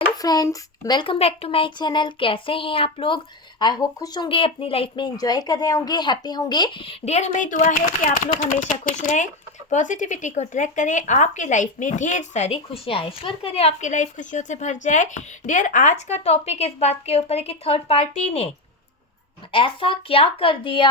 Hello friends, welcome back to my channel. कैसे हैं आप लोग? आई होप खुश होंगे, अपनी लाइफ में एंजॉय कर रहे होंगे, हैप्पी होंगे। डियर, हमें दुआ है कि आप लोग हमेशा खुश रहें, पॉजिटिविटी को ट्रैक करें, आपके लाइफ में ढेर सारी खुशियाँ आए, ईश्वर करे आपकी लाइफ खुशियों से भर जाए। डियर, आज का टॉपिक इस बात के ऊपर है कि थर्ड पार्टी ने ऐसा क्या कर दिया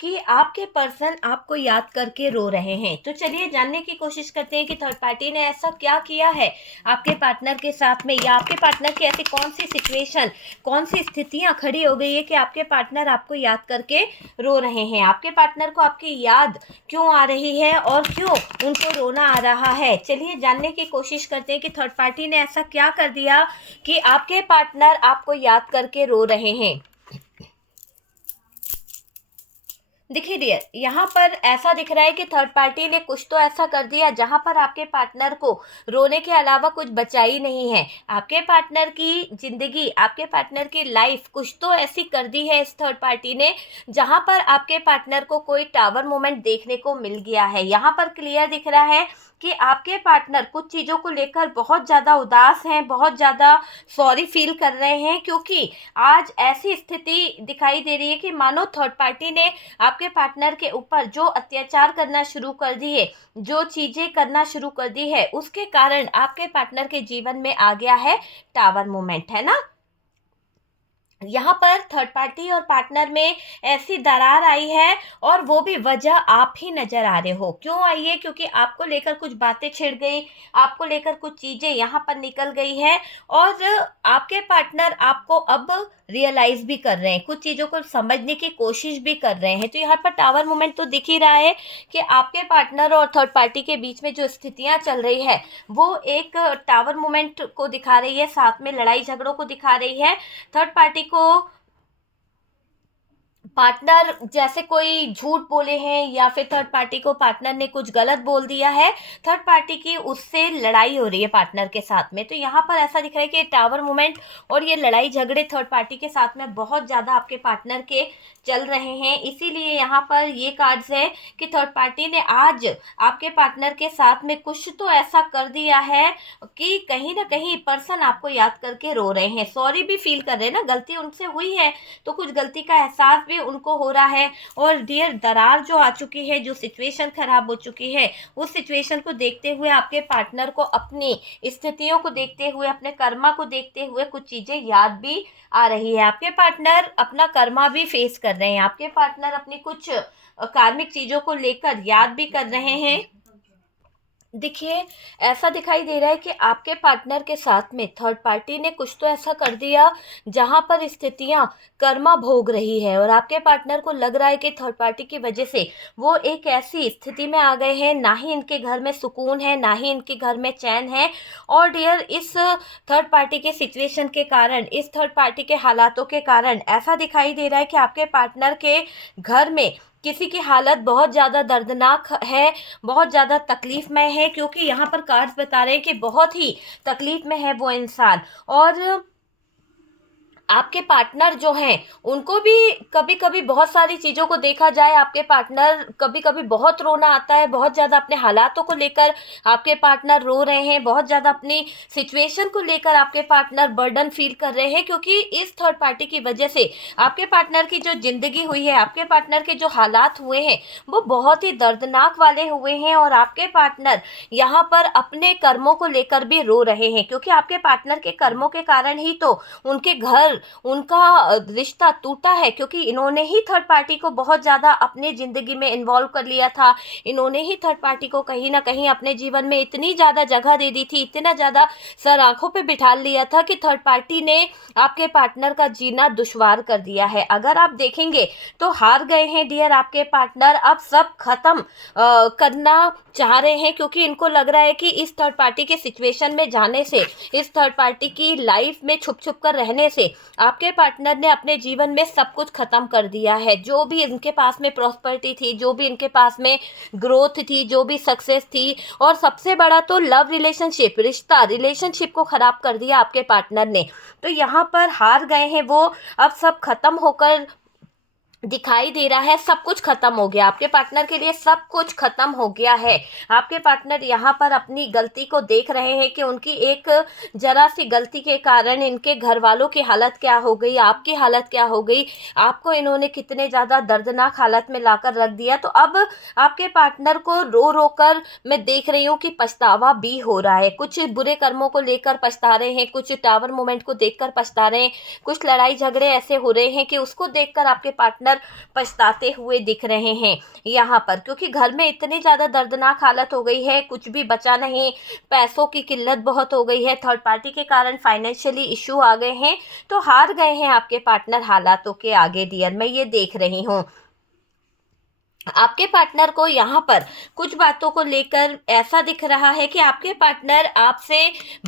कि आपके पर्सन आपको याद करके रो रहे हैं। तो चलिए जानने की कोशिश करते हैं कि थर्ड पार्टी ने ऐसा क्या किया है आपके पार्टनर के साथ में, या आपके पार्टनर की ऐसी कौन सी सिचुएशन, कौन सी स्थितियां खड़ी हो गई है कि आपके पार्टनर आपको याद करके रो रहे हैं। आपके पार्टनर को आपकी याद क्यों आ रही है और क्यों उनको रोना आ रहा है। चलिए जानने की कोशिश करते हैं कि थर्ड पार्टी ने ऐसा क्या कर दिया कि आपके पार्टनर आपको याद करके रो रहे हैं। देखिए डियर, यहाँ पर ऐसा दिख रहा है कि थर्ड पार्टी ने कुछ तो ऐसा कर दिया जहाँ पर आपके पार्टनर को रोने के अलावा कुछ बचा ही नहीं है। आपके पार्टनर की जिंदगी, आपके पार्टनर की लाइफ कुछ तो ऐसी कर दी है इस थर्ड पार्टी ने, जहाँ पर आपके पार्टनर को कोई टावर मोमेंट देखने को मिल गया है। यहाँ पर क्लियर दिख रहा है कि आपके पार्टनर कुछ चीज़ों को लेकर बहुत ज़्यादा उदास हैं, बहुत ज़्यादा सॉरी फील कर रहे हैं, क्योंकि आज ऐसी स्थिति दिखाई दे रही है कि मानो थर्ड पार्टी ने आपके पार्टनर के ऊपर जो अत्याचार करना शुरू कर दिए, जो चीजें करना शुरू कर दी है, उसके कारण आपके पार्टनर के जीवन में आ गया है टावर मोमेंट, है ना। यहाँ पर थर्ड पार्टी और पार्टनर में ऐसी दरार आई है, और वो भी वजह आप ही नजर आ रहे हो। क्यों आई है? क्योंकि आपको लेकर कुछ बातें छिड़ गई, आपको लेकर कुछ चीजें यहाँ पर निकल गई है, और आपके पार्टनर आपको अब रियलाइज भी कर रहे हैं, कुछ चीजों को समझने की कोशिश भी कर रहे हैं। तो यहाँ पर टावर मोमेंट तो दिख ही रहा है कि आपके पार्टनर और थर्ड पार्टी के बीच में जो स्थितियां चल रही है वो एक टावर मोमेंट को दिखा रही है, साथ में लड़ाई झगड़ों को दिखा रही है। थर्ड पार्टी को पार्टनर जैसे कोई झूठ बोले हैं, या फिर थर्ड पार्टी को पार्टनर ने कुछ गलत बोल दिया है, थर्ड पार्टी की उससे लड़ाई हो रही है पार्टनर के साथ में। तो यहाँ पर ऐसा दिख रहा है कि टावर मोमेंट और ये लड़ाई झगड़े थर्ड पार्टी के साथ में बहुत ज़्यादा आपके पार्टनर के चल रहे हैं। इसीलिए यहाँ पर ये कार्ड्स है कि थर्ड पार्टी ने आज आपके पार्टनर के साथ में कुछ तो ऐसा कर दिया है कि कहीं ना कहीं पर्सन आपको याद करके रो रहे हैं, सॉरी भी फील कर रहे हैं ना, गलती उनसे हुई है तो कुछ गलती का एहसास भी उनको हो रहा है। और डियर, दरार जो आ चुकी है, जो सिचुएशन खराब हो चुकी है, उस सिचुएशन को देखते हुए आपके पार्टनर को अपनी स्थितियों को देखते हुए, अपने कर्मा को देखते हुए कुछ चीजें याद भी आ रही है। आपके पार्टनर अपना कर्मा भी फेस कर रहे हैं, आपके पार्टनर अपनी कुछ कार्मिक चीजों को लेकर याद भी कर रहे हैं। देखिए, ऐसा दिखाई दे रहा है कि आपके पार्टनर के साथ में थर्ड पार्टी ने कुछ तो ऐसा कर दिया जहां पर स्थितियां कर्मा भोग रही है, और आपके पार्टनर को लग रहा है कि थर्ड पार्टी की वजह से वो एक ऐसी स्थिति में आ गए हैं, ना ही इनके घर में सुकून है, ना ही इनके घर में चैन है। और डियर, इस थर्ड पार्टी के सिचुएशन के कारण, इस थर्ड पार्टी के हालातों के कारण ऐसा दिखाई दे रहा है कि आपके पार्टनर के घर में किसी की हालत बहुत ज़्यादा दर्दनाक है, बहुत ज़्यादा तकलीफ़मय है, क्योंकि यहाँ पर कार्ड्स बता रहे हैं कि बहुत ही तकलीफ़ में है वो इंसान। और आपके पार्टनर जो हैं उनको भी कभी कभी बहुत सारी चीज़ों को देखा जाए, आपके पार्टनर कभी कभी बहुत रोना आता है, बहुत ज़्यादा अपने हालातों को लेकर आपके पार्टनर रो रहे हैं, बहुत ज़्यादा अपनी सिचुएशन को लेकर आपके पार्टनर बर्डन फील कर रहे हैं, क्योंकि इस थर्ड पार्टी की वजह से आपके पार्टनर की जो ज़िंदगी हुई है, आपके पार्टनर के जो हालात हुए हैं वो बहुत ही दर्दनाक वाले हुए हैं। और आपके पार्टनर यहाँ पर अपने कर्मों को लेकर भी रो रहे हैं, क्योंकि आपके पार्टनर के कर्मों के कारण ही तो उनके घर, उनका रिश्ता टूटा है, क्योंकि इन्होंने ही थर्ड पार्टी को बहुत ज़्यादा अपनी ज़िंदगी में इन्वॉल्व कर लिया था। इन्होंने ही थर्ड पार्टी को कहीं ना कहीं अपने जीवन में इतनी ज़्यादा जगह दे दी थी, इतना ज़्यादा सर आंखों पे बिठा लिया था कि थर्ड पार्टी ने आपके पार्टनर का जीना दुश्वार कर दिया है। अगर आप देखेंगे तो हार गए हैं डियर आपके पार्टनर, अब सब खत्म करना चाह रहे हैं, क्योंकि इनको लग रहा है कि इस थर्ड पार्टी के सिचुएशन में जाने से, इस थर्ड पार्टी की लाइफ में छुप छुप कर रहने से आपके पार्टनर ने अपने जीवन में सब कुछ खत्म कर दिया है। जो भी इनके पास में प्रॉस्पेरिटी थी, जो भी इनके पास में ग्रोथ थी, जो भी सक्सेस थी, और सबसे बड़ा तो लव रिलेशनशिप, रिश्ता, रिलेशनशिप को खराब कर दिया आपके पार्टनर ने। तो यहाँ पर हार गए हैं वो, अब सब खत्म होकर दिखाई दे रहा है सब कुछ खत्म हो गया, आपके पार्टनर के लिए सब कुछ खत्म हो गया है। आपके पार्टनर यहाँ पर अपनी गलती को देख रहे हैं कि उनकी एक जरा सी गलती के कारण इनके घर वालों की हालत क्या हो गई, आपकी हालत क्या हो गई, आपको इन्होंने कितने ज़्यादा दर्दनाक हालत में लाकर रख दिया। तो अब आपके पार्टनर को रो रो कर मैं देख रही हूँ कि पछतावा भी हो रहा है, कुछ बुरे कर्मों को लेकर पछता रहे हैं, कुछ टावर मोमेंट को देखकर पछता रहे हैं, कुछ लड़ाई झगड़े ऐसे हो रहे हैं कि उसको देखकर आपके पार्टनर पछताते हुए दिख रहे हैं यहाँ पर, क्योंकि घर में इतनी ज़्यादा दर्दनाक हालत हो गई है, कुछ भी बचा नहीं, पैसों की किल्लत बहुत हो गई है, थर्ड पार्टी के कारण फाइनेंशियली इशू आ गए हैं। तो हार गए हैं आपके पार्टनर हालातों के आगे डियर, मैं ये देख रही हूँ। आपके पार्टनर को यहाँ पर कुछ बातों को लेकर ऐसा दिख रहा है कि आपके पार्टनर आपसे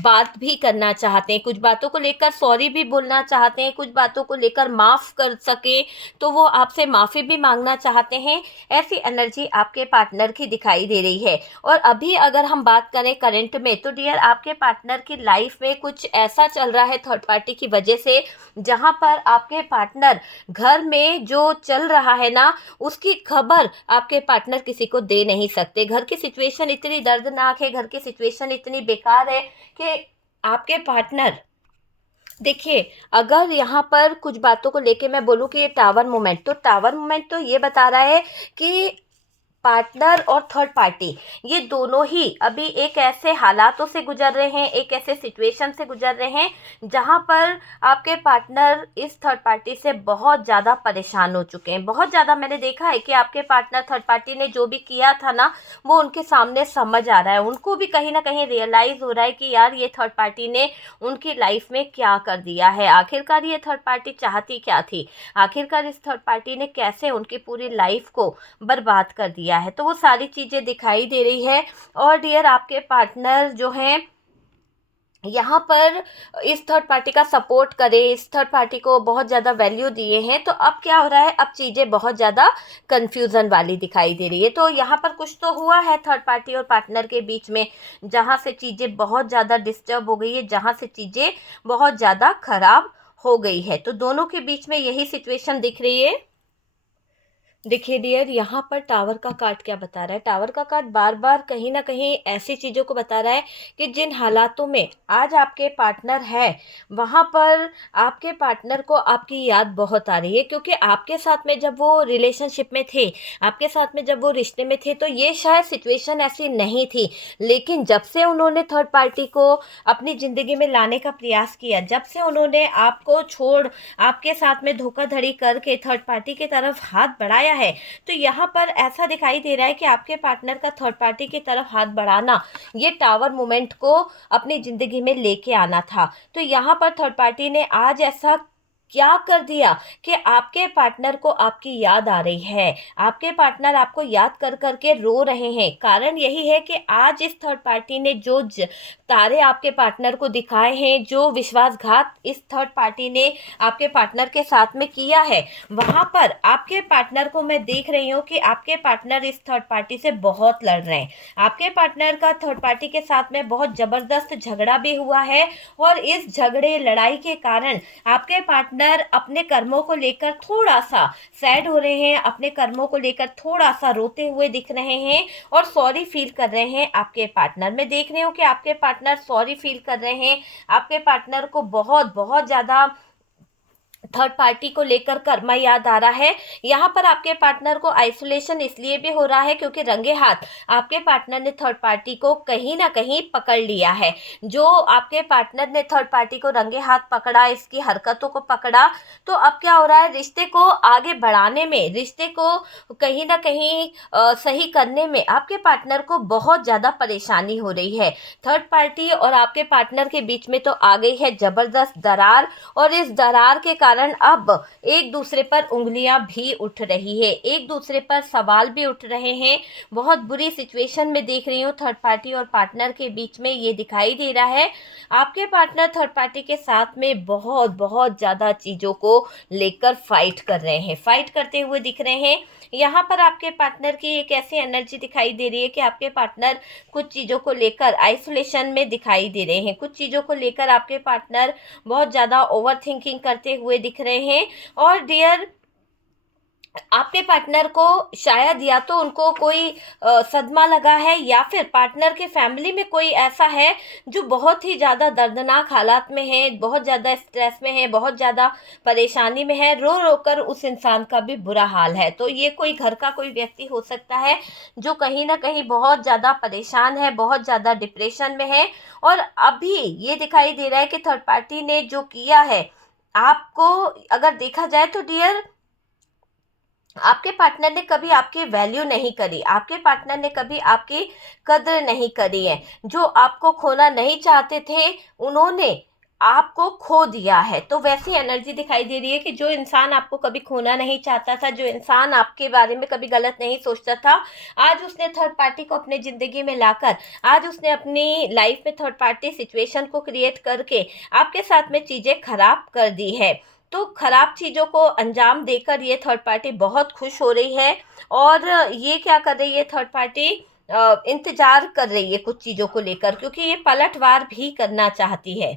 बात भी करना चाहते हैं, कुछ बातों को लेकर सॉरी भी बोलना चाहते हैं, कुछ बातों को लेकर माफ़ कर सके तो वो आपसे माफ़ी भी मांगना चाहते हैं। ऐसी एनर्जी आपके पार्टनर की दिखाई दे रही है। और अभी अगर हम बात करें करंट में, तो डियर आपके पार्टनर की लाइफ में कुछ ऐसा चल रहा है थर्ड पार्टी की वजह से, जहाँ पर आपके पार्टनर घर में जो चल रहा है ना, उसकी खबर आपके पार्टनर किसी को दे नहीं सकते। घर की सिचुएशन इतनी दर्दनाक है, घर की सिचुएशन इतनी बेकार है कि आपके पार्टनर, देखिए, अगर यहाँ पर कुछ बातों को लेके मैं बोलूँ कि ये टावर मोमेंट, तो टावर मोमेंट तो ये बता रहा है कि पार्टनर और थर्ड पार्टी ये दोनों ही अभी एक ऐसे हालातों से गुजर रहे हैं, एक ऐसे सिचुएशन से गुजर रहे हैं जहां पर आपके पार्टनर इस थर्ड पार्टी से बहुत ज़्यादा परेशान हो चुके हैं। बहुत ज़्यादा मैंने देखा है कि आपके पार्टनर थर्ड पार्टी ने जो भी किया था ना, वो उनके सामने समझ आ रहा है, उनको भी कहीं ना कहीं रियलाइज़ हो रहा है कि यार ये थर्ड पार्टी ने उनकी लाइफ में क्या कर दिया है। आखिरकार ये थर्ड पार्टी चाहती क्या थी, आखिरकार इस थर्ड पार्टी ने कैसे उनकी पूरी लाइफ को बर्बाद कर दिया है। तो वो सारी चीज़ें दिखाई दे रही है। और डियर आपके पार्टनर जो हैं यहाँ पर इस थर्ड पार्टी का सपोर्ट करे, इस थर्ड पार्टी को बहुत ज़्यादा वैल्यू दिए हैं। तो अब क्या हो रहा है, अब चीज़ें बहुत ज़्यादा कंफ्यूजन वाली दिखाई दे रही है। तो यहाँ पर कुछ तो हुआ है थर्ड पार्टी और पार्टनर के बीच में, जहाँ से चीज़ें बहुत ज़्यादा डिस्टर्ब हो गई है, जहाँ से चीज़ें बहुत ज़्यादा खराब हो गई है। तो दोनों के बीच में यही सिचुएशन दिख रही है। देखिए डियर, यहाँ पर टावर का कार्ड क्या बता रहा है, टावर का कार्ड बार बार कहीं ना कहीं ऐसी चीज़ों को बता रहा है कि जिन हालातों में आज आपके पार्टनर है, वहाँ पर आपके पार्टनर को आपकी याद बहुत आ रही है, क्योंकि आपके साथ में जब वो रिलेशनशिप में थे, आपके साथ में जब वो रिश्ते में थे, तो ये शायद सिचुएशन ऐसी नहीं थी। लेकिन जब से उन्होंने थर्ड पार्टी को अपनी ज़िंदगी में लाने का प्रयास किया, जब से उन्होंने आपको छोड़ आपके साथ में धोखाधड़ी करके थर्ड पार्टी की तरफ हाथ बढ़ाया है, तो यहाँ पर ऐसा दिखाई दे रहा है कि आपके पार्टनर का थर्ड पार्टी की तरफ हाथ बढ़ाना, ये टावर मोमेंट को अपनी ज़िंदगी में लेके आना था। तो यहाँ पर थर्ड पार्टी ने आज ऐसा क्या कर दिया कि आपके पार्टनर को आपकी याद आ रही है, आपके पार्टनर आपको याद कर करके रो रहे हैं। कारण यही है कि आज इस थर्ड पार्टी ने जो तारे आपके पार्टनर को दिखाए हैं, जो विश्वासघात इस थर्ड पार्टी ने आपके पार्टनर के साथ में किया है, वहाँ पर आपके पार्टनर को मैं देख रही हूँ कि आपके पार्टनर इस थर्ड पार्टी से बहुत लड़ रहे हैं। आपके पार्टनर का थर्ड पार्टी के साथ में बहुत ज़बरदस्त झगड़ा भी हुआ है, और इस झगड़े लड़ाई के कारण आपके पार्टनर अपने कर्मों को लेकर थोड़ा सा सैड हो रहे हैं, अपने कर्मों को लेकर थोड़ा सा रोते हुए दिख रहे हैं और सॉरी फील कर रहे हैं। आपके पार्टनर, मैं देख रही हूँ कि आपके पार्टनर सॉरी फील कर रहे हैं, आपके पार्टनर को बहुत बहुत ज़्यादा थर्ड पार्टी को लेकर कर्मा याद आ रहा है। यहाँ पर आपके पार्टनर को आइसोलेशन इसलिए भी हो रहा है क्योंकि रंगे हाथ आपके पार्टनर ने थर्ड पार्टी को कहीं ना कहीं पकड़ लिया है। जो आपके पार्टनर ने थर्ड पार्टी को रंगे हाथ पकड़ा, इसकी हरकतों को पकड़ा, तो अब क्या हो रहा है, रिश्ते को आगे बढ़ाने में, रिश्ते को कहीं ना कहीं सही करने में आपके पार्टनर को बहुत ज़्यादा परेशानी हो रही है। थर्ड पार्टी और आपके पार्टनर के बीच में तो आ गई है ज़बरदस्त दरार, और इस दरार के कारण अब एक दूसरे पर उंगलियां भी उठ रही है, एक दूसरे पर सवाल भी उठ रहे हैं। बहुत बुरी सिचुएशन में देख रही हूँ थर्ड पार्टी और पार्टनर के बीच में, ये दिखाई दे रहा है। आपके पार्टनर थर्ड पार्टी के साथ में बहुत बहुत ज़्यादा चीज़ों को लेकर फाइट कर रहे हैं, फाइट करते हुए दिख रहे हैं। यहाँ पर आपके पार्टनर की एक ऐसी एनर्जी दिखाई दे रही है कि आपके पार्टनर कुछ चीज़ों को लेकर आइसोलेशन में दिखाई दे रहे हैं, कुछ चीज़ों को लेकर आपके पार्टनर बहुत ज़्यादा ओवर थिंकिंग करते हुए दिख रहे हैं। और डियर आपके पार्टनर को शायद या तो उनको कोई सदमा लगा है, या फिर पार्टनर के फैमिली में कोई ऐसा है जो बहुत ही ज़्यादा दर्दनाक हालात में है, बहुत ज़्यादा स्ट्रेस में है, बहुत ज़्यादा परेशानी में है, रो रो कर उस इंसान का भी बुरा हाल है। तो ये कोई घर का कोई व्यक्ति हो सकता है जो कहीं ना कहीं बहुत ज़्यादा परेशान है, बहुत ज़्यादा डिप्रेशन में है। और अभी ये दिखाई दे रहा है कि थर्ड पार्टी ने जो किया है आपको, अगर देखा जाए तो डियर, आपके पार्टनर ने कभी आपकी वैल्यू नहीं करी, आपके पार्टनर ने कभी आपकी कदर नहीं करी है। जो आपको खोना नहीं चाहते थे उन्होंने आपको खो दिया है। तो वैसी एनर्जी दिखाई दे रही है कि जो इंसान आपको कभी खोना नहीं चाहता था, जो इंसान आपके बारे में कभी गलत नहीं सोचता था, आज उसने थर्ड पार्टी को अपनी ज़िंदगी में लाकर, आज उसने अपनी लाइफ में थर्ड पार्टी सिचुएशन को क्रिएट करके आपके साथ में चीज़ें खराब कर दी है। तो खराब चीज़ों को अंजाम देकर ये थर्ड पार्टी बहुत खुश हो रही है। और ये क्या कर रही है थर्ड पार्टी, इंतजार कर रही है कुछ चीज़ों को लेकर, क्योंकि ये पलटवार भी करना चाहती है।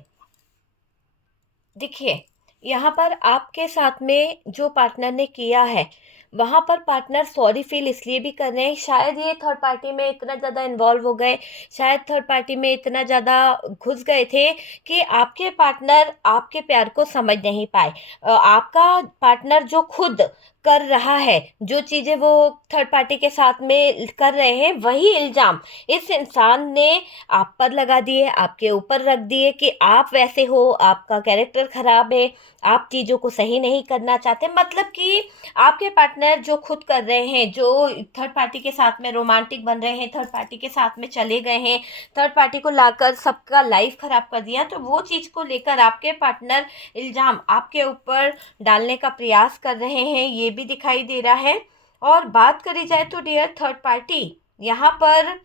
देखिए, यहाँ पर आपके साथ में जो पार्टनर ने किया है, वहाँ पर पार्टनर सॉरी फील इसलिए भी कर रहे हैं, शायद ये थर्ड पार्टी में इतना ज़्यादा इन्वॉल्व हो गए, शायद थर्ड पार्टी में इतना ज़्यादा घुस गए थे कि आपके पार्टनर आपके प्यार को समझ नहीं पाए। आपका पार्टनर जो खुद कर रहा है, जो चीज़ें वो थर्ड पार्टी के साथ में कर रहे हैं, वही इल्ज़ाम इस इंसान ने आप पर लगा दिए, आपके ऊपर रख दिए कि आप वैसे हो, आपका कैरेक्टर ख़राब है, आप चीज़ों को सही नहीं करना चाहते। मतलब कि आपके पार्टनर जो खुद कर रहे हैं, जो थर्ड पार्टी के साथ में रोमांटिक बन रहे हैं, थर्ड पार्टी के साथ में चले गए हैं, थर्ड पार्टी को लाकर सबका लाइफ ख़राब कर दिया, तो वो चीज़ को लेकर आपके पार्टनर इल्ज़ाम आपके ऊपर डालने का प्रयास कर रहे हैं, ये भी दिखाई दे रहा है। और बात करी जाए तो डियर, थर्ड पार्टी यहाँ पर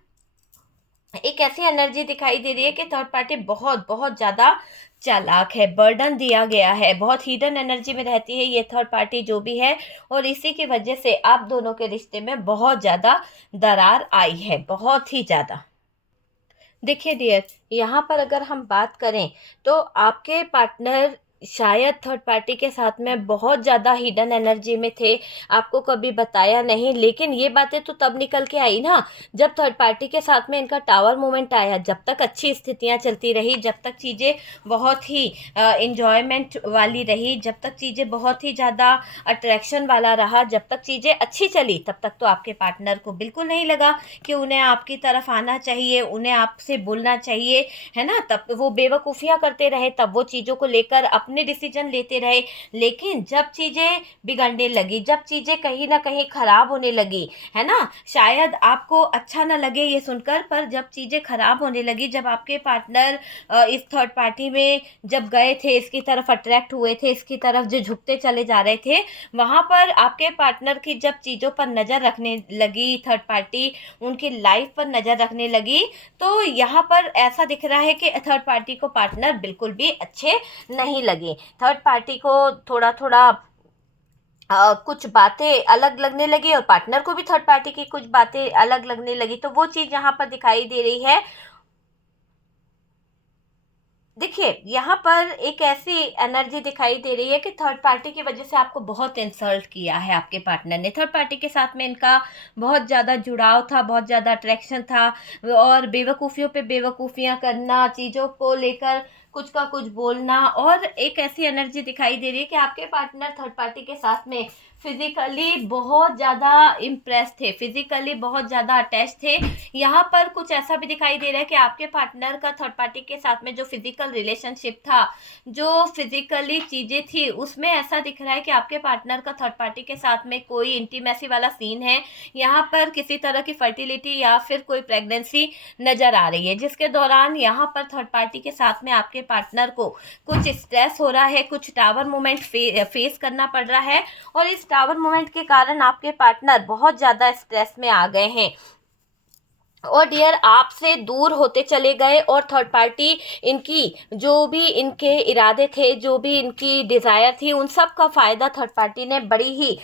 एक ऐसी एनर्जी दिखाई दे रही है कि थर्ड पार्टी बहुत बहुत ज़्यादा चालाक है, बर्डन दिया गया है, बहुत हिडन एनर्जी में रहती है ये थर्ड पार्टी जो भी है। और इसी की वजह से आप दोनों के रिश्ते में बहुत ज़्यादा दरार आई है, बहुत ही ज़्यादा। देखिए डियर, यहाँ पर अगर हम बात करें तो आपके पार्टनर शायद थर्ड पार्टी के साथ में बहुत ज़्यादा हिडन एनर्जी में थे, आपको कभी बताया नहीं। लेकिन ये बातें तो तब निकल के आई ना, जब थर्ड पार्टी के साथ में इनका टावर मोमेंट आया। जब तक अच्छी स्थितियाँ चलती रही, जब तक चीज़ें बहुत ही इंजॉयमेंट वाली रही, जब तक चीज़ें बहुत ही ज़्यादा अट्रैक्शन वाला रहा, जब तक चीज़ें अच्छी चली, तब तक तो आपके पार्टनर को बिल्कुल नहीं लगा कि उन्हें आपकी तरफ आना चाहिए, उन्हें आपसे बोलना चाहिए, है ना। तब वो बेवकूफ़ियाँ करते रहे, तब वो चीज़ों को लेकर अपने डिसीजन लेते रहे। लेकिन जब चीज़ें बिगड़ने लगी, जब चीज़ें कहीं ना कहीं ख़राब होने लगी, है ना, शायद आपको अच्छा ना लगे ये सुनकर, पर जब चीज़ें ख़राब होने लगी, जब आपके पार्टनर इस थर्ड पार्टी में जब गए थे, इसकी तरफ अट्रैक्ट हुए थे, इसकी तरफ जो झुकते चले जा रहे थे, वहाँ पर आपके पार्टनर की जब चीज़ों पर नज़र रखने लगी थर्ड पार्टी, उनकी लाइफ पर नज़र रखने लगी, तो यहाँ पर ऐसा दिख रहा है कि थर्ड पार्टी को पार्टनर बिल्कुल भी अच्छे नहीं लगे। थर्ड पार्टी को थोड़ा थोड़ा कुछ बातें अलग लगने लगी, और पार्टनर को भी थर्ड पार्टी की कुछ बातें अलग लगने लगी। तो वो चीज़ यहाँ पर दिखाई दे रही है। देखिए, यहाँ पर एक ऐसी एनर्जी दिखाई दे रही है कि थर्ड पार्टी की वजह से आपको बहुत इंसल्ट किया है आपके पार्टनर ने। थर्ड पार्टी के साथ में इनका बहुत ज़्यादा जुड़ाव था, बहुत ज़्यादा अट्रैक्शन था, और बेवकूफ़ियों पे बेवकूफ़ियाँ करना, चीज़ों को लेकर कुछ का कुछ बोलना। और एक ऐसी एनर्जी दिखाई दे रही है कि आपके पार्टनर थर्ड पार्टी के साथ में फिजिकली बहुत ज़्यादा इम्प्रेस थे, फिजिकली बहुत ज़्यादा अटैच थे। यहाँ पर कुछ ऐसा भी दिखाई दे रहा है कि आपके पार्टनर का थर्ड पार्टी के साथ में जो फिजिकल रिलेशनशिप था, जो फिजिकली चीज़ें थी, उसमें ऐसा दिख रहा है कि आपके पार्टनर का थर्ड पार्टी के साथ में कोई इंटीमेसी वाला सीन है। यहाँ पर किसी तरह की फर्टिलिटी या फिर कोई प्रेगनेंसी नज़र आ रही है, जिसके दौरान यहाँ पर थर्ड पार्टी के साथ में आपके पार्टनर को कुछ स्ट्रेस हो रहा है, कुछ टावर मोमेंट फेस करना पड़ रहा है। और इस टावर मोमेंट के कारण आपके पार्टनर बहुत ज़्यादा स्ट्रेस में आ गए हैं, और डियर आपसे दूर होते चले गए। और थर्ड पार्टी इनकी जो भी इनके इरादे थे, जो भी इनकी डिज़ायर थी, उन सब का फ़ायदा थर्ड पार्टी ने बड़ी ही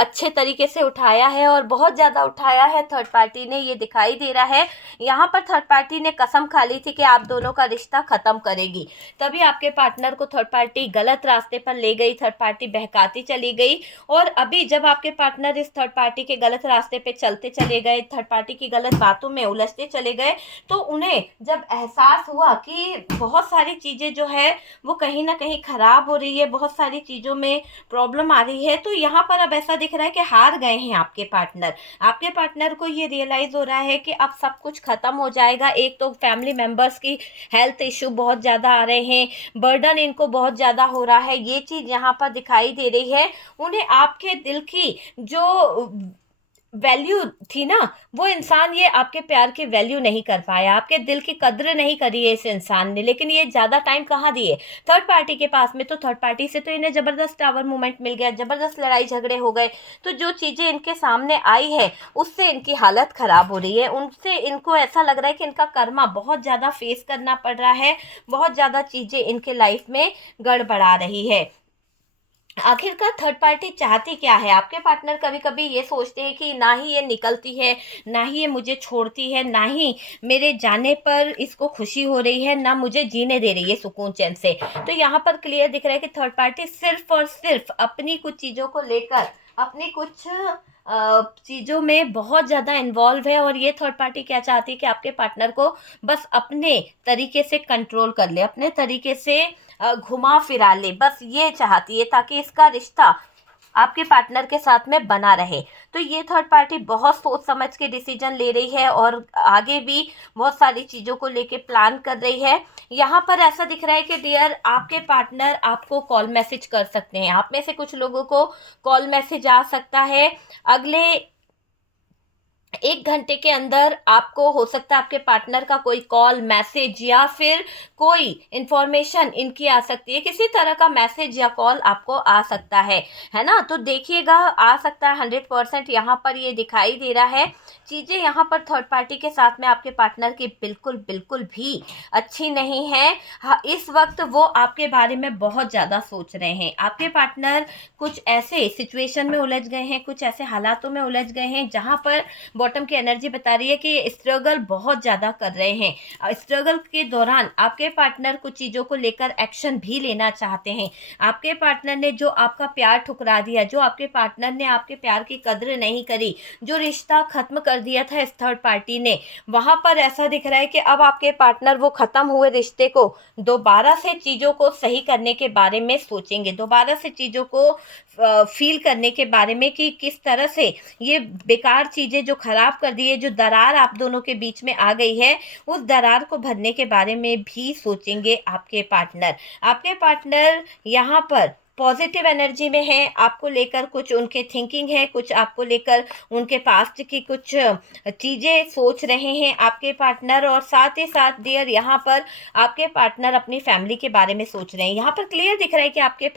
अच्छे तरीके से उठाया है और बहुत ज़्यादा उठाया है थर्ड पार्टी ने, ये दिखाई दे रहा है। यहाँ पर थर्ड पार्टी ने कसम खा ली थी कि आप दोनों का रिश्ता ख़त्म करेगी, तभी आपके पार्टनर को थर्ड पार्टी गलत रास्ते पर ले गई, थर्ड पार्टी बहकाती चली गई। और अभी जब आपके पार्टनर इस थर्ड पार्टी के गलत रास्ते पे चलते चले गए, थर्ड पार्टी की गलत बातों में उलझते चले गए, तो उन्हें जब एहसास हुआ कि बहुत सारी चीज़ें जो है वो कहीं ना कहीं ख़राब हो रही है, बहुत सारी चीज़ों में प्रॉब्लम आ रही है, तो यहाँ पर अब ऐसा दिख रहा है कि हार गए हैं आपके पार्टनर। आपके पार्टनर को ये रियलाइज़ हो रहा है कि अब सब कुछ ख़त्म हो जाएगा। एक तो फैमिली मेम्बर्स की हेल्थ इशू बहुत ज़्यादा आ रहे हैं, बर्डन इनको बहुत ज़्यादा हो रहा है, ये चीज़ यहाँ पर दिखाई दे रही है। उन्हें आपके दिल की जो वैल्यू थी ना, वो इंसान ये आपके प्यार की वैल्यू नहीं कर पाया, आपके दिल की कद्र नहीं करी है इस इंसान ने। लेकिन ये ज़्यादा टाइम कहाँ दिए थर्ड पार्टी के पास में, तो थर्ड पार्टी से तो इन्हें ज़बरदस्त टावर मूवमेंट मिल गया, ज़बरदस्त लड़ाई झगड़े हो गए। तो जो चीज़ें इनके सामने आई है उससे इनकी हालत ख़राब हो रही है, उनसे इनको ऐसा लग रहा है कि इनका कर्मा बहुत ज़्यादा फेस करना पड़ रहा है, बहुत ज़्यादा चीज़ें इनके लाइफ में गड़बड़ा रही है। आखिरकार थर्ड पार्टी चाहती क्या है? आपके पार्टनर कभी कभी ये सोचते हैं कि ना ही ये निकलती है, ना ही ये मुझे छोड़ती है, ना ही मेरे जाने पर इसको खुशी हो रही है, ना मुझे जीने दे रही है सुकून चैन से। तो यहाँ पर क्लियर दिख रहा है कि थर्ड पार्टी सिर्फ और सिर्फ अपनी कुछ चीज़ों को लेकर, अपनी कुछ चीज़ों में बहुत ज़्यादा इन्वॉल्व है। और ये थर्ड पार्टी क्या चाहती है कि आपके पार्टनर को बस अपने तरीके से कंट्रोल कर ले, अपने तरीके से घुमा फिरा ले, बस ये चाहती है, ताकि इसका रिश्ता आपके पार्टनर के साथ में बना रहे। तो ये थर्ड पार्टी बहुत सोच समझ के डिसीजन ले रही है और आगे भी बहुत सारी चीज़ों को लेके प्लान कर रही है। यहाँ पर ऐसा दिख रहा है कि डियर आपके पार्टनर आपको कॉल मैसेज कर सकते हैं, आप में से कुछ लोगों को कॉल मैसेज आ सकता है। अगले 1 घंटे के अंदर आपको हो सकता है आपके पार्टनर का कोई कॉल मैसेज या फिर कोई इंफॉर्मेशन इनकी आ सकती है, किसी तरह का मैसेज या कॉल आपको आ सकता है ना। तो देखिएगा, आ सकता है 100% यहाँ पर ये दिखाई दे रहा है। चीज़ें यहाँ पर थर्ड पार्टी के साथ में आपके पार्टनर की बिल्कुल बिल्कुल भी अच्छी नहीं है। हाँ, इस वक्त वो आपके बारे में बहुत ज़्यादा सोच रहे हैं। आपके पार्टनर कुछ ऐसे सिचुएशन में उलझ गए हैं, कुछ ऐसे हालातों में उलझ गए हैं जहाँ पर बॉटम की एनर्जी बता रही है कि ये स्ट्रगल बहुत ज़्यादा कर रहे हैं। स्ट्रगल के दौरान आपके पार्टनर कुछ चीज़ों को लेकर एक्शन भी लेना चाहते हैं। आपके पार्टनर ने जो आपका प्यार ठुकरा दिया, जो आपके पार्टनर ने आपके प्यार की कद्र नहीं करी, जो रिश्ता ख़त्म कर दिया था इस थर्ड पार्टी ने, वहाँ पर ऐसा दिख रहा है कि अब आपके पार्टनर वो ख़त्म हुए रिश्ते को दोबारा से चीज़ों को सही करने के बारे में सोचेंगे, दोबारा से चीज़ों को फील करने के बारे में कि किस तरह से ये बेकार चीज़ें जो ख़राब कर दी है, जो दरार आप दोनों के बीच में आ गई है, उस दरार को भरने के बारे में भी सोचेंगे आपके पार्टनर। आपके पार्टनर यहाँ पर पॉजिटिव एनर्जी में है, आपको लेकर कुछ उनके थिंकिंग है, कुछ आपको लेकर उनके पास्ट की कुछ चीज़ें सोच रहे हैं आपके पार्टनर। और साथ ही साथ डियर यहाँ पर आपके पार्टनर अपनी फैमिली के बारे में सोच रहे हैं। यहाँ पर क्लियर दिख रहा है कि आपके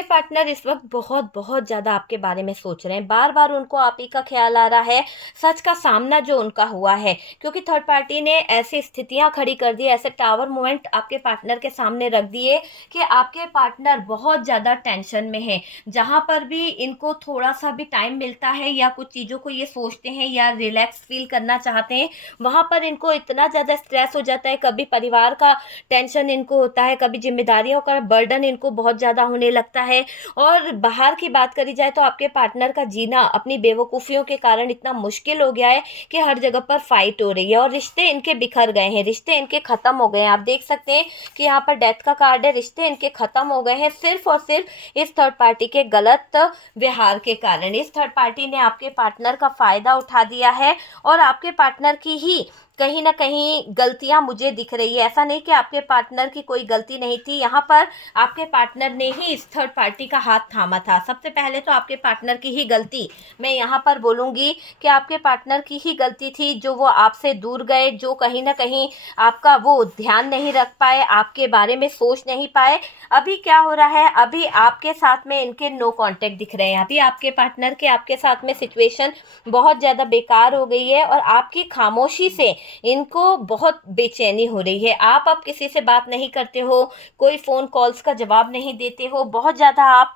पार्टनर इस वक्त बहुत बहुत ज़्यादा आपके बारे में सोच रहे हैं, बार बार उनको आप ही का ख्याल आ रहा है, सच का सामना जो उनका हुआ है। क्योंकि थर्ड पार्टी ने ऐसी स्थितियां खड़ी कर दी, ऐसे टावर मोमेंट आपके पार्टनर के सामने रख दिए कि आपके पार्टनर बहुत ज़्यादा टेंशन में है। जहां पर भी इनको थोड़ा सा भी टाइम मिलता है या कुछ चीज़ों को ये सोचते हैं या रिलैक्स फील करना चाहते हैं, वहाँ पर इनको इतना ज़्यादा स्ट्रेस हो जाता है। कभी परिवार का टेंशन इनको होता है, कभी जिम्मेदारियों का बर्डन इनको बहुत ज़्यादा होने लगता है। और बाहर की बात करी जाए तो आपके पार्टनर का जीना अपनी बेवकूफ़ियों के कारण इतना मुश्किल हो गया है कि हर जगह पर फाइट हो रही है और रिश्ते इनके बिखर गए हैं, रिश्ते इनके ख़त्म हो गए हैं। आप देख सकते हैं कि यहाँ पर डेथ का कार्ड है, रिश्ते इनके ख़त्म हो गए हैं सिर्फ और सिर्फ इस थर्ड पार्टी के गलत व्यवहार के कारण। इस थर्ड पार्टी ने आपके पार्टनर का फ़ायदा उठा दिया है और आपके पार्टनर की ही कहीं ना कहीं गलतियां मुझे दिख रही है। ऐसा नहीं कि आपके पार्टनर की कोई गलती नहीं थी, यहाँ पर आपके पार्टनर ने ही इस थर्ड पार्टी का हाथ थामा था। सबसे पहले तो आपके पार्टनर की ही गलती मैं यहाँ पर बोलूँगी कि आपके पार्टनर की ही गलती थी, जो वो आपसे दूर गए, जो कहीं ना कहीं आपका वो ध्यान नहीं रख पाए, आपके बारे में सोच नहीं पाए। अभी क्या हो रहा है, अभी आपके साथ में इनके नो कांटेक्ट दिख रहे हैं। अभी आपके पार्टनर के आपके साथ में सिचुएशन बहुत ज़्यादा बेकार हो गई है और आपकी खामोशी से इनको बहुत बेचैनी हो रही है। आप अब किसी से बात नहीं करते हो, कोई फ़ोन कॉल्स का जवाब नहीं देते हो, बहुत ज़्यादा आप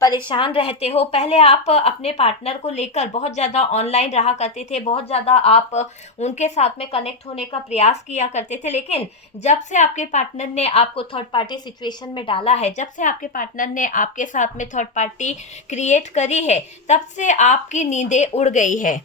परेशान रहते हो। पहले आप अपने पार्टनर को लेकर बहुत ज़्यादा ऑनलाइन रहा करते थे, बहुत ज़्यादा आप उनके साथ में कनेक्ट होने का प्रयास किया करते थे, लेकिन जब से आपके पार्टनर ने आपको थर्ड पार्टी सिचुएशन में डाला है, जब से आपके पार्टनर ने आपके साथ में थर्ड पार्टी क्रिएट करी है, तब से आपकी नींदें उड़ गई है।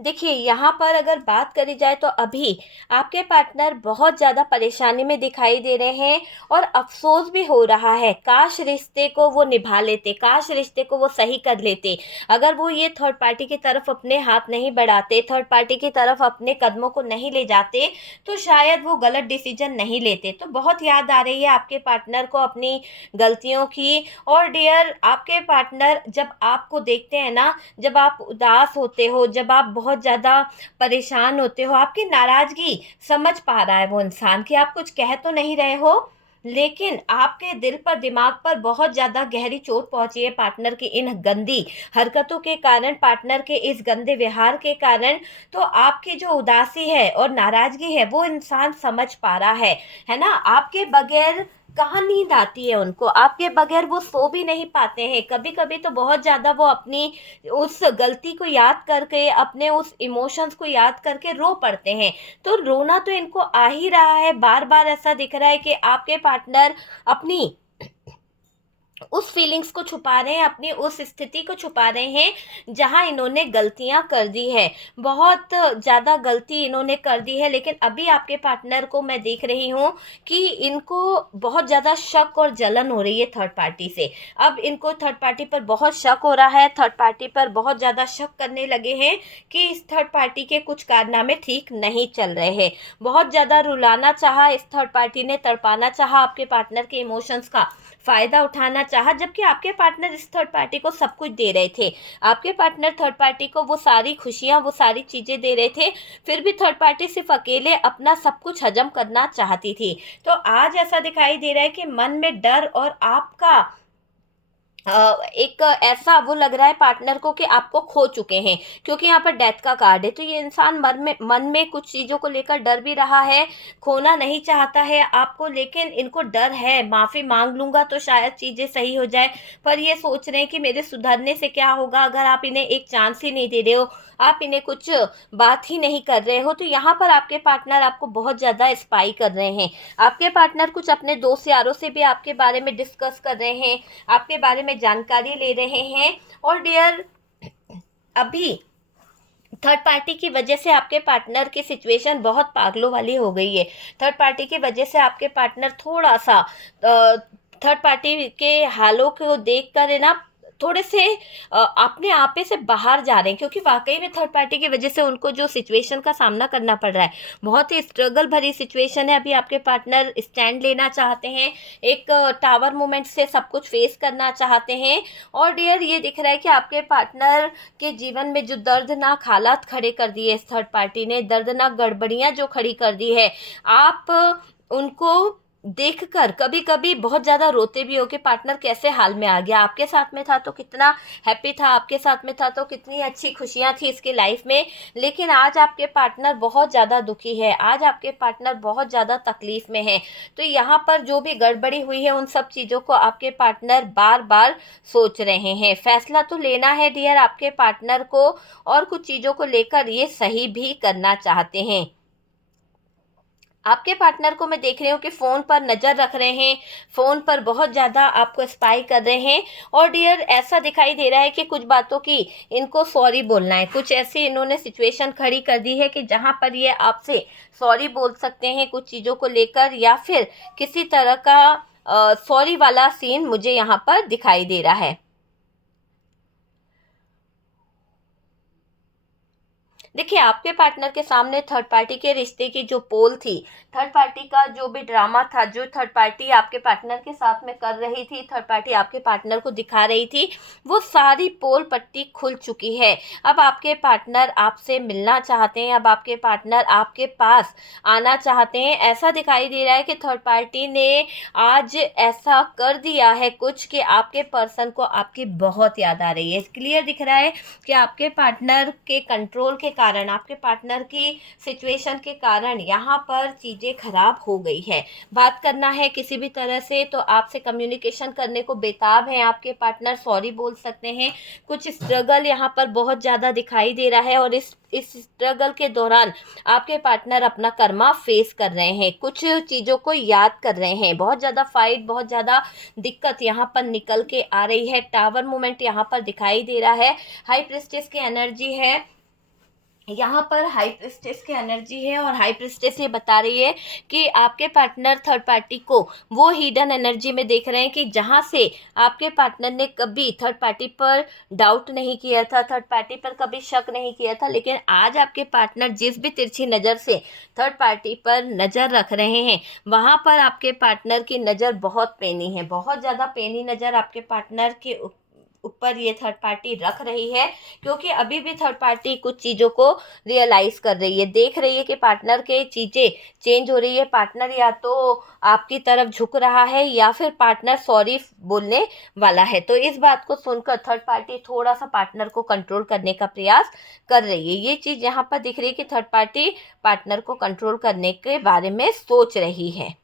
देखिए, यहाँ पर अगर बात करी जाए तो अभी आपके पार्टनर बहुत ज़्यादा परेशानी में दिखाई दे रहे हैं और अफ़सोस भी हो रहा है। काश रिश्ते को वो निभा लेते, काश रिश्ते को वो सही कर लेते। अगर वो ये थर्ड पार्टी की तरफ अपने हाथ नहीं बढ़ाते, थर्ड पार्टी की तरफ अपने कदमों को नहीं ले जाते, तो शायद वो गलत डिसीजन नहीं लेते। तो बहुत याद आ रही है आपके पार्टनर को अपनी गलतियों की। और डियर, आपके पार्टनर जब आपको देखते हैं ना, जब आप उदास होते हो, जब आप बहुत ज़्यादा परेशान होते हो, आपकी नाराज़गी समझ पा रहा है वो इंसान कि आप कुछ कह तो नहीं रहे हो, लेकिन आपके दिल पर, दिमाग पर बहुत ज़्यादा गहरी चोट पहुंची है पार्टनर की इन गंदी हरकतों के कारण, पार्टनर के इस गंदे व्यवहार के कारण। तो आपकी जो उदासी है और नाराज़गी है, वो इंसान समझ पा रहा है ना? आपके बगैर कहाँ नींद आती है उनको, आपके बगैर वो सो भी नहीं पाते हैं। कभी कभी तो बहुत ज़्यादा वो अपनी उस गलती को याद करके, अपने उस इमोशंस को याद करके रो पड़ते हैं। तो रोना तो इनको आ ही रहा है, बार बार ऐसा दिख रहा है कि आपके पार्टनर अपनी उस फीलिंग्स को छुपा रहे हैं, अपनी उस स्थिति को छुपा रहे हैं जहां इन्होंने गलतियां कर दी है। बहुत ज़्यादा गलती इन्होंने कर दी है, लेकिन अभी आपके पार्टनर को मैं देख रही हूं कि इनको बहुत ज़्यादा शक और जलन हो रही है थर्ड पार्टी से। अब इनको थर्ड पार्टी पर बहुत शक हो रहा है, थर्ड पार्टी पर बहुत ज़्यादा शक करने लगे हैं कि इस थर्ड पार्टी के कुछ कारनामे ठीक नहीं चल रहे हैं। बहुत ज़्यादा रुलाना चाहा इस थर्ड पार्टी ने, तड़पाना चाहा, आपके पार्टनर के इमोशंस का फ़ायदा उठाना चाहा, जबकि आपके पार्टनर इस थर्ड पार्टी को सब कुछ दे रहे थे। आपके पार्टनर थर्ड पार्टी को वो सारी खुशियाँ, वो सारी चीज़ें दे रहे थे, फिर भी थर्ड पार्टी सिर्फ अकेले अपना सब कुछ हजम करना चाहती थी। तो आज ऐसा दिखाई दे रहा है कि मन में डर और आपका एक ऐसा वो लग रहा है पार्टनर को कि आपको खो चुके हैं, क्योंकि यहाँ पर डेथ का कार्ड है। तो ये इंसान मन में कुछ चीज़ों को लेकर डर भी रहा है, खोना नहीं चाहता है आपको, लेकिन इनको डर है, माफ़ी मांग लूंगा तो शायद चीज़ें सही हो जाए। पर ये सोच रहे हैं कि मेरे सुधरने से क्या होगा, अगर आप इन्हें एक चांस ही नहीं दे रहे हो, आप इन्हें कुछ बात ही नहीं कर रहे हो। तो यहाँ पर आपके पार्टनर आपको बहुत ज़्यादा स्पाई कर रहे हैं। आपके पार्टनर कुछ अपने दोस्त यारों से भी आपके बारे में डिस्कस कर रहे हैं, आपके बारे में जानकारी ले रहे हैं। और डियर, अभी थर्ड पार्टी की वजह से आपके पार्टनर की सिचुएशन बहुत पागलों वाली हो गई है। थर्ड पार्टी की वजह से आपके पार्टनर थोड़ा सा थर्ड पार्टी के हालों को देख कर है ना, थोड़े से अपने आपे से बाहर जा रहे हैं, क्योंकि वाकई में थर्ड पार्टी की वजह से उनको जो सिचुएशन का सामना करना पड़ रहा है, बहुत ही स्ट्रगल भरी सिचुएशन है। अभी आपके पार्टनर स्टैंड लेना चाहते हैं, एक टावर मोमेंट से सब कुछ फेस करना चाहते हैं। और डियर, ये दिख रहा है कि आपके पार्टनर के जीवन में जो दर्दनाक हालात खड़े कर दिए इस थर्ड पार्टी ने, दर्दनाक गड़बड़ियाँ जो खड़ी कर दी है, आप उनको देखकर कभी कभी बहुत ज़्यादा रोते भी हो कि पार्टनर कैसे हाल में आ गया। आपके साथ में था तो कितना हैप्पी था, आपके साथ में था तो कितनी अच्छी खुशियाँ थी इसके लाइफ में, लेकिन आज आपके पार्टनर बहुत ज़्यादा दुखी है, आज आपके पार्टनर बहुत ज़्यादा तकलीफ़ में है। तो यहाँ पर जो भी गड़बड़ी हुई है, उन सब चीज़ों को आपके पार्टनर बार बार सोच रहे हैं। फैसला तो लेना है डियर आपके पार्टनर को, और कुछ चीज़ों को लेकर ये सही भी करना चाहते हैं। आपके पार्टनर को मैं देख रही हूँ कि फ़ोन पर नज़र रख रहे हैं, फ़ोन पर बहुत ज़्यादा आपको स्पाई कर रहे हैं। और डियर, ऐसा दिखाई दे रहा है कि कुछ बातों की इनको सॉरी बोलना है, कुछ ऐसी इन्होंने सिचुएशन खड़ी कर दी है कि जहाँ पर ये आपसे सॉरी बोल सकते हैं कुछ चीज़ों को लेकर, या फिर किसी तरह का सॉरी वाला सीन मुझे यहाँ पर दिखाई दे रहा है। देखिए, आपके पार्टनर के सामने थर्ड पार्टी के रिश्ते की जो पोल थी, थर्ड पार्टी का जो भी ड्रामा था, जो थर्ड पार्टी आपके पार्टनर के साथ में कर रही थी, थर्ड पार्टी आपके पार्टनर को दिखा रही थी, वो सारी पोल पट्टी खुल चुकी है। अब आपके पार्टनर आपसे मिलना चाहते हैं, अब आपके पार्टनर आपके पास आना चाहते हैं। ऐसा दिखाई दे रहा है कि थर्ड पार्टी ने आज ऐसा कर दिया है कुछ कि आपके पर्सन को आपकी बहुत याद आ रही है। क्लियर दिख रहा है कि आपके पार्टनर के कंट्रोल के कारण, आपके पार्टनर की सिचुएशन के कारण यहाँ पर चीज़ें खराब हो गई है। बात करना है किसी भी तरह से तो आपसे कम्युनिकेशन करने को बेताब हैं आपके पार्टनर, सॉरी बोल सकते हैं। कुछ स्ट्रगल यहाँ पर बहुत ज़्यादा दिखाई दे रहा है और इस स्ट्रगल के दौरान आपके पार्टनर अपना कर्मा फेस कर रहे हैं, कुछ चीज़ों को याद कर रहे हैं। बहुत ज़्यादा फाइट, बहुत ज़्यादा दिक्कत यहाँ पर निकल के आ रही है। टावर मूवमेंट यहाँ पर दिखाई दे रहा है। हाई प्रीस्टेस की एनर्जी है यहाँ पर, हाई प्रीस्टेस की एनर्जी है और हाई प्रीस्टेस ये बता रही है कि आपके पार्टनर थर्ड पार्टी को वो हिडन एनर्जी में देख रहे हैं कि जहाँ से आपके पार्टनर ने कभी थर्ड पार्टी पर डाउट नहीं किया था, थर्ड पार्टी पर कभी शक नहीं किया था, लेकिन आज आपके पार्टनर जिस भी तिरछी नज़र से थर्ड पार्टी पर नज़र रख रहे हैं वहाँ पर आपके पार्टनर की नज़र बहुत पेनी है, बहुत ज़्यादा पेनी नज़र आपके पार्टनर के ऊपर ये थर्ड पार्टी रख रही है, क्योंकि अभी भी थर्ड पार्टी कुछ चीज़ों को रियलाइज़ कर रही है, देख रही है कि पार्टनर के चीज़ें चेंज हो रही है। पार्टनर या तो आपकी तरफ झुक रहा है या फिर पार्टनर सॉरी बोलने वाला है। तो इस बात को सुनकर थर्ड पार्टी थोड़ा सा पार्टनर को कंट्रोल करने का प्रयास कर रही है। ये चीज़ यहाँ पर दिख रही है कि थर्ड पार्टी पार्टनर को कंट्रोल करने के बारे में सोच रही है।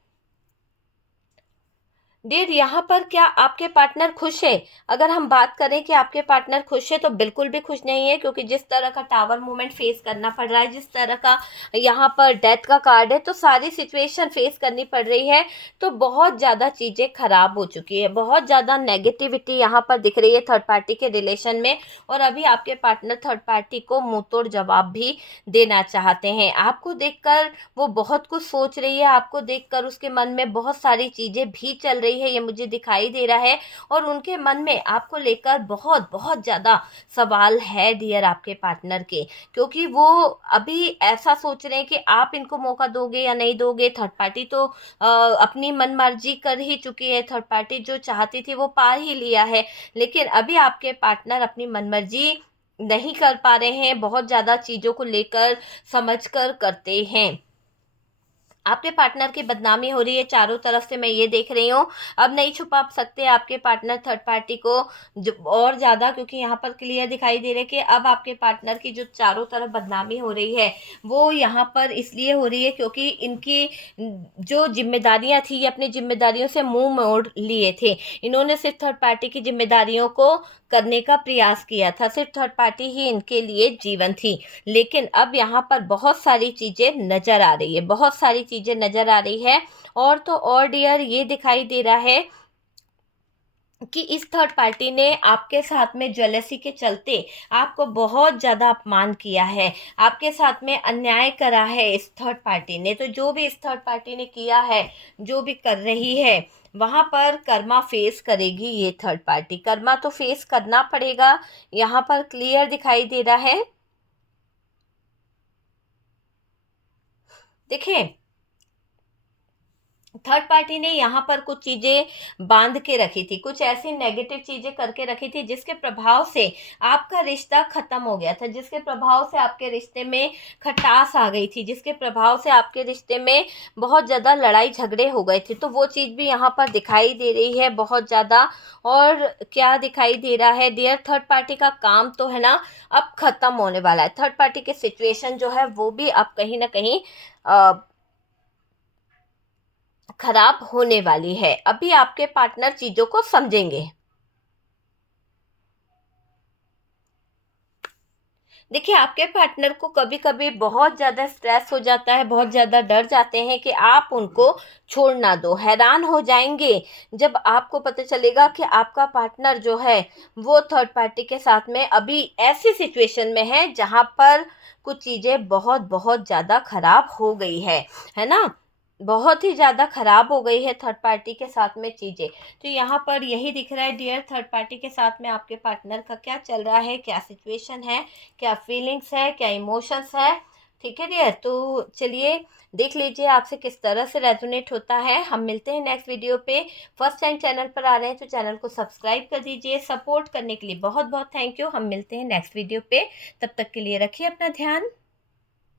डियर, यहाँ पर क्या आपके पार्टनर खुश है? अगर हम बात करें कि आपके पार्टनर खुश है तो बिल्कुल भी खुश नहीं है, क्योंकि जिस तरह का टावर मूवमेंट फेस करना पड़ रहा है, जिस तरह का यहाँ पर डेथ का कार्ड है, तो सारी सिचुएशन फेस करनी पड़ रही है। तो बहुत ज़्यादा चीज़ें खराब हो चुकी है, बहुत ज़्यादा नेगेटिविटी यहाँ पर दिख रही है थर्ड पार्टी के रिलेशन में। और अभी आपके पार्टनर थर्ड पार्टी को मुँह तोड़ जवाब भी देना चाहते हैं। आपको देखकर वो बहुत कुछ सोच रही है, आपको देखकर उसके मन में बहुत सारी चीज़ें भी चल रही है, ये मुझे दिखाई दे रहा है। और उनके मन में आपको लेकर बहुत बहुत ज़्यादा सवाल है डियर आपके पार्टनर के, क्योंकि वो अभी ऐसा सोच रहे हैं कि आप इनको मौका दोगे या नहीं दोगे। थर्ड पार्टी तो अपनी मनमर्जी कर ही चुकी है, थर्ड पार्टी जो चाहती थी वो पा ही लिया है, लेकिन अभी आपके पार्टनर अपनी मनमर्जी नहीं कर पा रहे हैं, बहुत ज़्यादा चीज़ों को लेकर समझ कर करते हैं। आपके पार्टनर की बदनामी हो रही है चारों तरफ से, मैं ये देख रही हूँ। अब नहीं छुपा सकते आपके पार्टनर थर्ड पार्टी को और ज़्यादा, क्योंकि यहाँ पर क्लियर दिखाई दे रहा है कि अब आपके पार्टनर की जो चारों तरफ बदनामी हो रही है वो यहाँ पर इसलिए हो रही है क्योंकि इनकी जो जिम्मेदारियाँ थी, ये अपनी जिम्मेदारियों से मुंह मोड़ लिए थे। इन्होंने सिर्फ थर्ड पार्टी की जिम्मेदारियों को करने का प्रयास किया था, सिर्फ थर्ड पार्टी ही इनके लिए जीवन थी। लेकिन अब यहाँ पर बहुत सारी चीज़ें नज़र आ रही है, बहुत सारी चीज़ें नज़र आ रही है। और तो और डियर, ये दिखाई दे रहा है कि इस थर्ड पार्टी ने आपके साथ में जेलसी के चलते आपको बहुत ज़्यादा अपमान किया है, आपके साथ में अन्याय करा है इस थर्ड पार्टी ने। तो जो भी इस थर्ड पार्टी ने किया है, जो भी कर रही है, वहाँ पर कर्मा फेस करेगी ये थर्ड पार्टी। कर्मा तो फेस करना पड़ेगा, यहाँ पर क्लियर दिखाई दे रहा है। देखिए, थर्ड पार्टी ने यहाँ पर कुछ चीज़ें बांध के रखी थी, कुछ ऐसी नेगेटिव चीज़ें करके रखी थी जिसके प्रभाव से आपका रिश्ता ख़त्म हो गया था, जिसके प्रभाव से आपके रिश्ते में खटास आ गई थी, जिसके प्रभाव से आपके रिश्ते में बहुत ज़्यादा लड़ाई झगड़े हो गए थे। तो वो चीज़ भी यहाँ पर दिखाई दे रही है बहुत ज़्यादा। और क्या दिखाई दे रहा है डियर, थर्ड पार्टी का काम तो है ना अब ख़त्म होने वाला है। थर्ड पार्टी की सिचुएशन जो है वो भी अब कहीं ना कहीं खराब होने वाली है। अभी आपके पार्टनर चीजों को समझेंगे। देखिए, आपके पार्टनर को कभी कभी बहुत ज़्यादा स्ट्रेस हो जाता है, बहुत ज़्यादा डर जाते हैं कि आप उनको छोड़ ना दो। हैरान हो जाएंगे जब आपको पता चलेगा कि आपका पार्टनर जो है वो थर्ड पार्टी के साथ में अभी ऐसी सिचुएशन में है जहाँ पर कुछ चीज़ें बहुत बहुत ज़्यादा खराब हो गई है ना, बहुत ही ज़्यादा खराब हो गई है थर्ड पार्टी के साथ में चीज़ें। तो यहाँ पर यही दिख रहा है डियर, थर्ड पार्टी के साथ में आपके पार्टनर का क्या चल रहा है, क्या सिचुएशन है, क्या फीलिंग्स है, क्या इमोशंस है। ठीक है डियर, तो चलिए देख लीजिए आपसे किस तरह से रेजोनेट होता है। हम मिलते हैं नेक्स्ट वीडियो पे। फर्स्ट टाइम चैनल पर आ रहे हैं तो चैनल को सब्सक्राइब कर दीजिए। सपोर्ट करने के लिए बहुत बहुत थैंक यू। हम मिलते हैं नेक्स्ट वीडियो पे, तब तक के लिए रखिए अपना ध्यान।